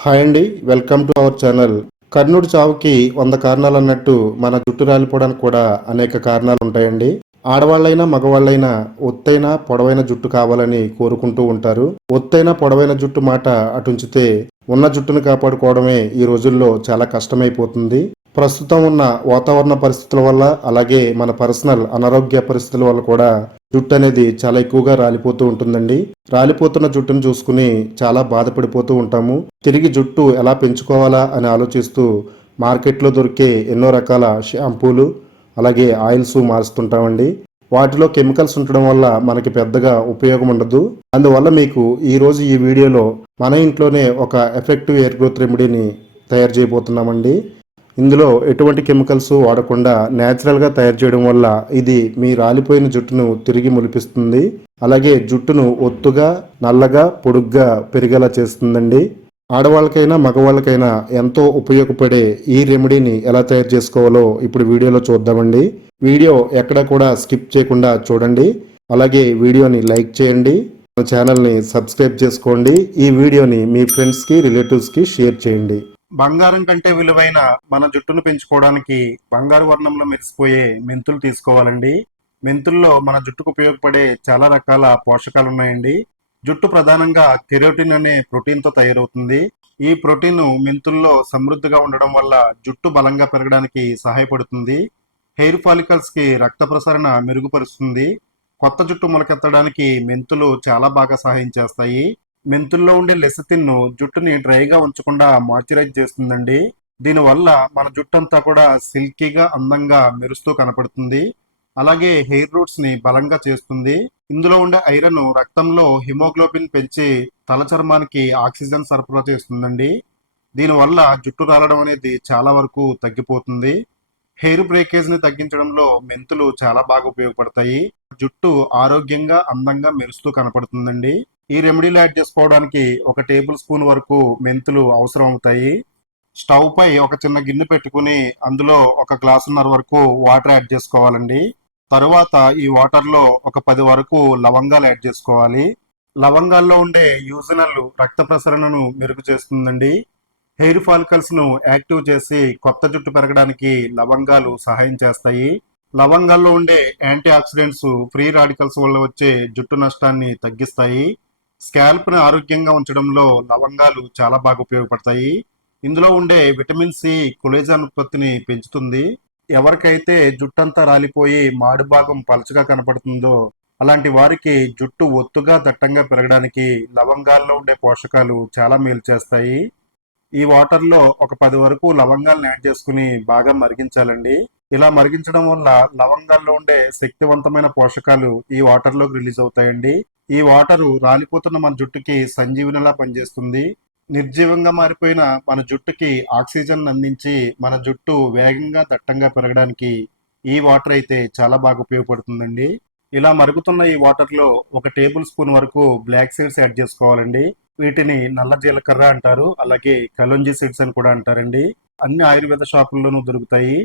Hi అండి, welcome to our channel. కర్ణుడి చావుకి 100 కారణాలు అన్నట్టు మన జుట్టు రాలిపోవడానికి కూడా అనేక కారణాలు ఉంటాయండి. ఆడవాళ్ళైనా మగవాళ్ళైనా ఒత్తైన పొడవైన జుట్టు కావాలని కోరుకుంటూ ఉంటారు. ఒత్తైన పొడవైన జుట్టు మాట అటుంచితే ఉన్న జుట్టును కాపాడుకోవడమే ఈ రోజుల్లో చాలా కష్టమైపోతుంది. ప్రస్తుతం ఉన్న వాతావరణ పరిస్థితుల వల్ల, అలాగే మన పర్సనల్ అనారోగ్య పరిస్థితుల వల్ల కూడా జుట్టు అనేది చాలా ఎక్కువగా రాలిపోతూ ఉంటుందండి. రాలిపోతున్న జుట్టును చూసుకుని చాలా బాధపడిపోతూ ఉంటాము. తిరిగి జుట్టు ఎలా పెంచుకోవాలా అని ఆలోచిస్తూ మార్కెట్లో దొరికే ఎన్నో రకాల షాంపూలు, అలాగే ఆయిల్స్ మారుస్తుంటామండి. వాటిలో కెమికల్స్ ఉండడం వల్ల మనకి పెద్దగా ఉపయోగం ఉండదు. అందువల్ల మీకు ఈరోజు ఈ వీడియోలో మన ఇంట్లోనే ఒక ఎఫెక్టివ్ హెయిర్ గ్రోత్ రెమెడీని తయారు చేయబోతున్నామండి. ఇందులో ఎటువంటి కెమికల్స్ వాడకుండా న్యాచురల్గా తయారు చేయడం వల్ల ఇది మీ రాలిపోయిన జుట్టును తిరిగి మొలిపిస్తుంది. అలాగే జుట్టును ఒత్తుగా, నల్లగా, పొడుగ్గా పెరిగేలా చేస్తుందండి. ఆడవాళ్ళకైనా మగవాళ్ళకైనా ఎంతో ఉపయోగపడే ఈ రెమెడీని ఎలా తయారు చేసుకోవాలో ఇప్పుడు వీడియోలో చూద్దామండి. వీడియో ఎక్కడ కూడా స్కిప్ చేయకుండా చూడండి. అలాగే వీడియోని లైక్ చేయండి, మన ఛానల్ని సబ్స్క్రైబ్ చేసుకోండి. ఈ వీడియోని మీ ఫ్రెండ్స్కి, రిలేటివ్స్కి షేర్ చేయండి. బంగారం కంటే విలువైన మన జుట్టును పెంచుకోవడానికి బంగారు వర్ణంలో మెరిసిపోయే మెంతులు తీసుకోవాలండి. మెంతుల్లో మన జుట్టుకు ఉపయోగపడే చాలా రకాల పోషకాలు ఉన్నాయండి. జుట్టు ప్రధానంగా కెరోటిన్ అనే ప్రోటీన్తో తయారవుతుంది. ఈ ప్రోటీన్ మెంతుల్లో సమృద్ధిగా ఉండడం వల్ల జుట్టు బలంగా పెరగడానికి సహాయపడుతుంది. హెయిర్ ఫాలికల్స్ కి రక్త ప్రసరణ మెరుగుపరుస్తుంది. కొత్త జుట్టు మొలకెత్తడానికి మెంతులు చాలా బాగా సహాయం చేస్తాయి. మెంతుల్లో ఉండే లెసిథిన్ జుట్టుని డ్రైగా ఉంచకుండా మాయిశ్చరైజ్ చేస్తుందండి. దీనివల్ల మన జుట్టు అంతా కూడా సిల్కీగా, అందంగా మెరుస్తూ కనపడుతుంది. అలాగే హెయిర్ రూట్స్ ని బలంగా చేస్తుంది. ఇందులో ఉండే ఐరన్ రక్తంలో హిమోగ్లోబిన్ పెంచి తల చర్మానికి ఆక్సిజన్ సరఫరా చేస్తుందండి. దీనివల్ల జుట్టు రాలడం అనేది చాలా వరకు తగ్గిపోతుంది. హెయిర్ బ్రేకేజ్ ని తగ్గించడంలో మెంతులు చాలా బాగా ఉపయోగపడతాయి. జుట్టు ఆరోగ్యంగా, అందంగా మెరుస్తూ కనపడుతుందండి. ఈ రెమెడీలు యాడ్ చేసుకోవడానికి 1 టేబుల్ స్పూన్ వరకు మెంతులు అవసరం అవుతాయి. స్టవ్ పై ఒక చిన్న గిన్నె పెట్టుకుని అందులో 1 గ్లాసున్నర వరకు వాటర్ యాడ్ చేసుకోవాలండి. తరువాత ఈ వాటర్ లో ఒక 10 వరకు లవంగాలు యాడ్ చేసుకోవాలి. లవంగాల్లో ఉండే యూజనల్ రక్త ప్రసరణను మెరుగు చేస్తుందండి. హెయిర్ ఫాలికల్స్ ను యాక్టివ్ చేసి కొత్త జుట్టు పెరగడానికి లవంగాలు సహాయం చేస్తాయి. లవంగాల్లో ఉండే యాంటీ ఆక్సిడెంట్స్ ఫ్రీ రాడికల్స్ వల్ల వచ్చే జుట్టు నష్టాన్ని తగ్గిస్తాయి. స్కాల్ప్ ని ఆరోగ్యంగా ఉంచడంలో లవంగాలు చాలా బాగా ఉపయోగపడతాయి. ఇందులో ఉండే విటమిన్ సి కొలేజన్ ఉత్పత్తిని పెంచుతుంది. ఎవరికైతే జుట్టంతా రాలిపోయి మాడు భాగం పలచగా కనపడుతుందో అలాంటి వారికి జుట్టు ఒత్తుగా, దట్టంగా పెరగడానికి లవంగాల్లో ఉండే పోషకాలు చాలా మేలు చేస్తాయి. ఈ వాటర్ లో ఒక 10 వరకు లవంగాలను యాడ్ చేసుకుని బాగా మరిగించాలండి. ఇలా మరిగించడం వల్ల లవంగాల్లో ఉండే శక్తివంతమైన పోషకాలు ఈ వాటర్ లోకి రిలీజ్ అవుతాయండి. ఈ వాటరు రాలిపోతున్న మన జుట్టుకి సంజీవనిలా పనిచేస్తుంది. నిర్జీవంగా మారిపోయిన మన జుట్టుకి ఆక్సిజన్ అందించి మన జుట్టు వేగంగా, దట్టంగా పెరగడానికి ఈ వాటర్ అయితే చాలా బాగా ఉపయోగపడుతుందండి. ఇలా మరుగుతున్న ఈ వాటర్ లో 1 టేబుల్ స్పూన్ వరకు బ్లాక్ సీడ్స్ యాడ్ చేసుకోవాలండి. వీటిని నల్ల జీలకర్ర అంటారు, అలాగే కలోంజీ సీడ్స్ అని కూడా అంటారండి. అన్ని ఆయుర్వేద షాపుల్లోనూ దొరుకుతాయి.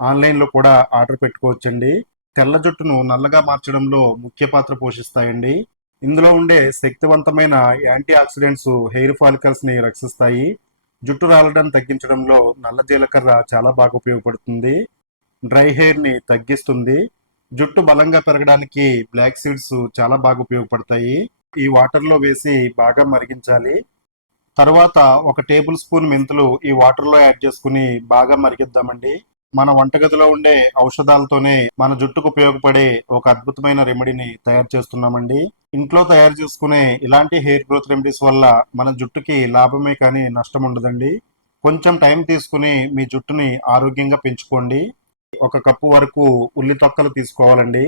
ఆన్లైన్ లో కూడా ఆర్డర్ పెట్టుకోవచ్చండి. తెల్ల జుట్టును నల్లగా మార్చడంలో ముఖ్య పాత్ర పోషిస్తాయండి. ఇందులో ఉండే శక్తివంతమైన యాంటీ ఆక్సిడెంట్స్ హెయిర్ ఫాలికల్స్ ని రక్షిస్తాయి. జుట్టు రాలడాన్ని తగ్గించడంలో నల్ల జీలకర్ర చాలా బాగా ఉపయోగపడుతుంది. డ్రై హెయిర్ ని తగ్గిస్తుంది. జుట్టు బలంగా పెరగడానికి బ్లాక్ సీడ్స్ చాలా బాగా ఉపయోగపడతాయి. ఈ వాటర్ లో వేసి బాగా మరిగించాలి. తర్వాత 1 టేబుల్ స్పూన్ మెంతులు ఈ వాటర్ లో యాడ్ చేసుకుని బాగా మరిగిద్దామండి. మన వంటగదిలో ఉండే ఔషధాలతోనే మన జుట్టుకు ఉపయోగపడే ఒక అద్భుతమైన రెమెడీని తయారు చేస్తున్నామండి. ఇంట్లో తయారు చేసుకునే ఇలాంటి హెయిర్ గ్రోత్ రెమెడీస్ వల్ల మన జుట్టుకి లాభమే కానీ నష్టం ఉండదండి. కొంచెం టైం తీసుకుని మీ జుట్టుని ఆరోగ్యంగా పెంచుకోండి. 1 కప్పు వరకు ఉల్లి తొక్కలు తీసుకోవాలండి.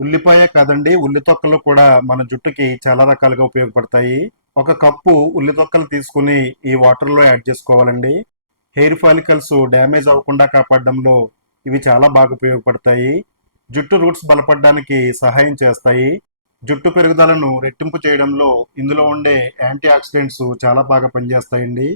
ఉల్లిపాయ కాదండి, ఉల్లి తొక్కలు కూడా మన జుట్టుకి చాలా రకాలుగా ఉపయోగపడతాయి. 1 కప్పు ఉల్లి తొక్కలు తీసుకుని ఈ వాటర్ లో యాడ్ చేసుకోవాలండి. హెయిర్ ఫాలికల్స్ డ్యామేజ్ అవ్వకుండా కాపాడడంలో ఇవి చాలా బాగా ఉపయోగపడతాయి. జుట్టు రూట్స్ బలపడడానికి సహాయం చేస్తాయి. జుట్టు పెరుగుదలను రెట్టింపు చేయడంలో ఇందులో ఉండే యాంటీ ఆక్సిడెంట్స్ చాలా బాగా పనిచేస్తాయండి.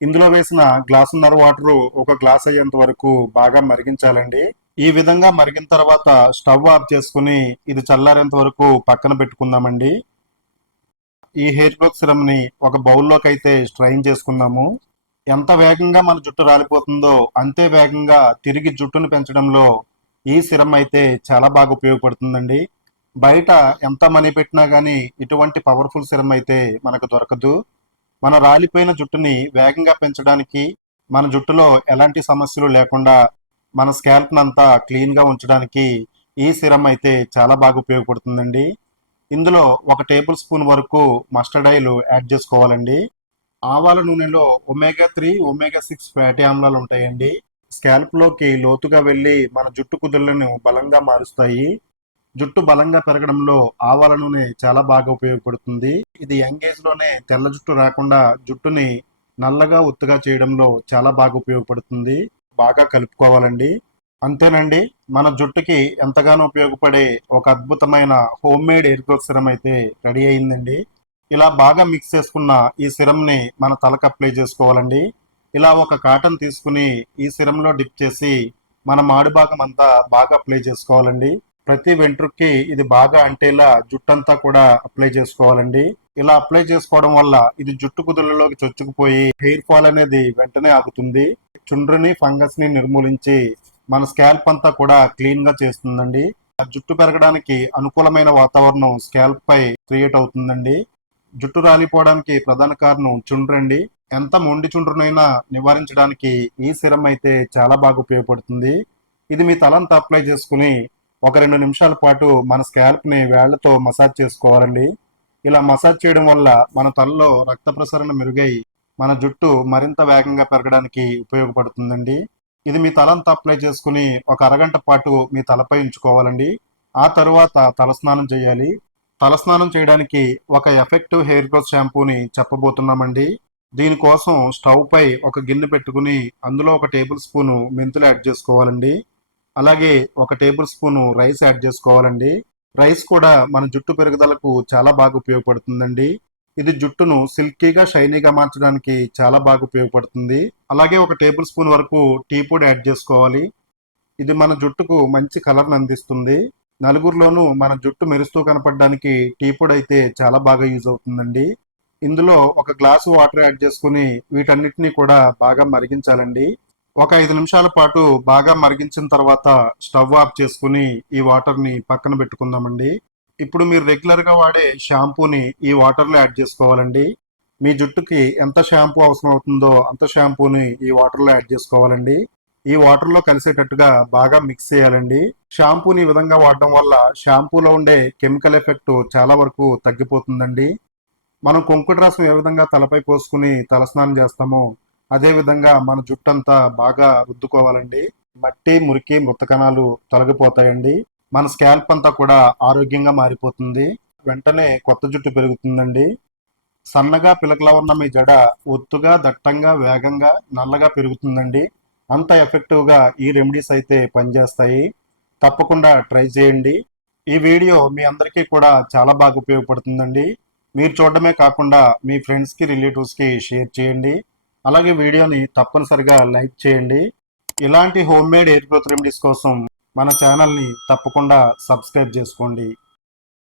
ఇందులో వేసిన గ్లాసున్నర వాటర్ 1 గ్లాస్ అయ్యేంత వరకు బాగా మరిగించాలండి. ఈ విధంగా మరిగిన తర్వాత స్టవ్ ఆఫ్ చేసుకుని ఇది చల్లారేంత వరకు పక్కన పెట్టుకుందామండి. ఈ హెయిర్ గ్రోత్ సిరమ్ ని ఒక బౌల్లోకి అయితే స్ట్రైన్ చేసుకున్నాము. ఎంత వేగంగా మన జుట్టు రాలిపోతుందో అంతే వేగంగా తిరిగి జుట్టును పెంచడంలో ఈ సిరమ్ అయితే చాలా బాగా ఉపయోగపడుతుందండి. బయట ఎంత మనీ పెట్టినా కానీ ఇటువంటి పవర్ఫుల్ సిరమ్ అయితే మనకు దొరకదు. మన రాలిపోయిన జుట్టుని వేగంగా పెంచడానికి, మన జుట్టులో ఎలాంటి సమస్యలు లేకుండా మన స్కాల్ప్ నంతా క్లీన్ గా ఉంచడానికి ఈ సిరమ్ అయితే చాలా బాగా ఉపయోగపడుతుందండి. ఇందులో 1 టేబుల్ స్పూన్ వరకు మస్టర్డ్ ఆయిల్ యాడ్ చేసుకోవాలండి. ఆవాల నూనెలో ఒమేగా 3, ఒమేగా 6 ఫ్యాటీ ఆమ్లాలు ఉంటాయండి. స్కాల్ప్ లోకి లోతుగా వెళ్ళి మన జుట్టు కుదుళ్లను బలంగా మారుస్తాయి. జుట్టు బలంగా పెరగడంలో ఆవాల నూనె చాలా బాగా ఉపయోగపడుతుంది. ఇది యంగ్ ఏజ్ లోనే తెల్ల జుట్టు రాకుండా జుట్టుని నల్లగా ఒత్తుగా చేయడంలో చాలా బాగా ఉపయోగపడుతుంది. బాగా కలుపుకోవాలండి. అంతేనండి, మన జుట్టుకి ఎంతగానో ఉపయోగపడే ఒక అద్భుతమైన home made hair growth serum అయితే రెడీ అయిందండి. ఇలా బాగా మిక్స్ చేసుకున్న ఈ సిరమ్ ని మన తలకు అప్లై చేసుకోవాలండి. ఇలా ఒక కాటన్ తీసుకుని ఈ సిరమ్ లో డిప్ చేసి మన మాడు భాగం అంతా బాగా అప్లై చేసుకోవాలండి. ప్రతి వెంట్రుక్కి ఇది బాగా అంటేలా జుట్టంతా కూడా అప్లై చేసుకోవాలండి. ఇలా అప్లై చేసుకోవడం వల్ల ఇది జుట్టు కుదుళ్ళలోకి చొచ్చుకుపోయి హెయిర్ ఫాల్ అనేది వెంటనే ఆగుతుంది. చుండ్రుని ఫంగస్ ని నిర్మూలించి మన స్కాల్ప్ అంతా కూడా క్లీన్ గా చేస్తుందండి. జుట్టు పెరగడానికి అనుకూలమైన వాతావరణం స్కాల్ప్ పై క్రియేట్ అవుతుందండి. జుట్టు రాలిపోవడానికి ప్రధాన కారణం చుండ్రండి. ఎంత మొండి చుండ్రునైనా నివారించడానికి ఈ సిరమ్ అయితే చాలా బాగా ఉపయోగపడుతుంది. ఇది మీ తలంతా అప్లై చేసుకుని ఒక 2 నిమిషాల పాటు మన స్కాల్ప్ ని వేళ్లతో మసాజ్ చేసుకోవాలండి. ఇలా మసాజ్ చేయడం వల్ల మన తలలో రక్త ప్రసరణ మెరుగై మన జుట్టు మరింత వేగంగా పెరగడానికి ఉపయోగపడుతుందండి. ఇది మీ తలంతా అప్లై చేసుకుని ఒక అరగంట పాటు మీ తలపై ఉంచుకోవాలండి. ఆ తరువాత తలస్నానం చేయాలి. తలస్నానం చేయడానికి ఒక ఎఫెక్టివ్ హెయిర్ గ్రోత్ షాంపూని చెప్పబోతున్నామండి. దీనికోసం స్టవ్ పై ఒక గిన్నె పెట్టుకుని అందులో 1 టేబుల్ స్పూను మెంతులు యాడ్ చేసుకోవాలండి. అలాగే 1 టేబుల్ స్పూను రైస్ యాడ్ చేసుకోవాలండి. రైస్ కూడా మన జుట్టు పెరుగుదలకు చాలా బాగా ఉపయోగపడుతుందండి. ఇది జుట్టును సిల్కీగా షైనీగా మార్చడానికి చాలా బాగా ఉపయోగపడుతుంది. అలాగే 1 టేబుల్ స్పూన్ వరకు టీ పొడి యాడ్ చేసుకోవాలి. ఇది మన జుట్టుకు మంచి కలర్ని అందిస్తుంది. నలుగురిలోనూ మన జుట్టు మెరుస్తూ కనపడడానికి టీ పొడి అయితే చాలా బాగా యూజ్ అవుతుందండి. ఇందులో 1 గ్లాసు వాటర్ యాడ్ చేసుకుని వీటన్నిటిని కూడా బాగా మరిగించాలండి. ఒక 5 నిమిషాల పాటు బాగా మరిగించిన తర్వాత స్టవ్ ఆఫ్ చేసుకుని ఈ వాటర్ని పక్కన పెట్టుకుందామండి. ఇప్పుడు మీరు రెగ్యులర్ గా వాడే షాంపూని ఈ వాటర్లో యాడ్ చేసుకోవాలండి. మీ జుట్టుకి ఎంత షాంపూ అవసరం అవుతుందో అంత షాంపూని ఈ వాటర్లో యాడ్ చేసుకోవాలండి. ఈ వాటర్లో కలిసేటట్టుగా బాగా మిక్స్ చేయాలండి. షాంపూని ఈ విధంగా వాడడం వల్ల షాంపూలో ఉండే కెమికల్ ఎఫెక్ట్ చాలా వరకు తగ్గిపోతుందండి. మనం కుంకుడు రసం ఏ విధంగా తలపై పోసుకుని తలస్నానం చేస్తామో అదే విధంగా మన జుట్టంతా బాగా రుద్దుకోవాలండి. మట్టి, మురికి, మృత కణాలు తొలగిపోతాయండి. మన స్కాల్ప్ అంతా కూడా ఆరోగ్యంగా మారిపోతుంది. వెంటనే కొత్త జుట్టు పెరుగుతుందండి. సన్నగా పిలకలా ఉన్న మీ జడ ఒత్తుగా, దట్టంగా, వేగంగా, నల్లగా పెరుగుతుందండి. అంత ఎఫెక్టివ్ గా ఈ రెమెడీస్ అయితే పనిచేస్తాయి. తప్పకుండా ట్రై చేయండి. ఈ వీడియో మీ అందరికీ కూడా చాలా బాగా ఉపయోగపడుతుందండి. మీరు చూడడమే కాకుండా మీ ఫ్రెండ్స్ కి, రిలేటివ్స్ కి షేర్ చేయండి. అలాగే వీడియోని తప్పనిసరిగా లైక్ చేయండి. ఇలాంటి home made hair growth remedies కోసం మన ఛానల్ని తప్పకుండా సబ్స్క్రైబ్ చేసుకోండి.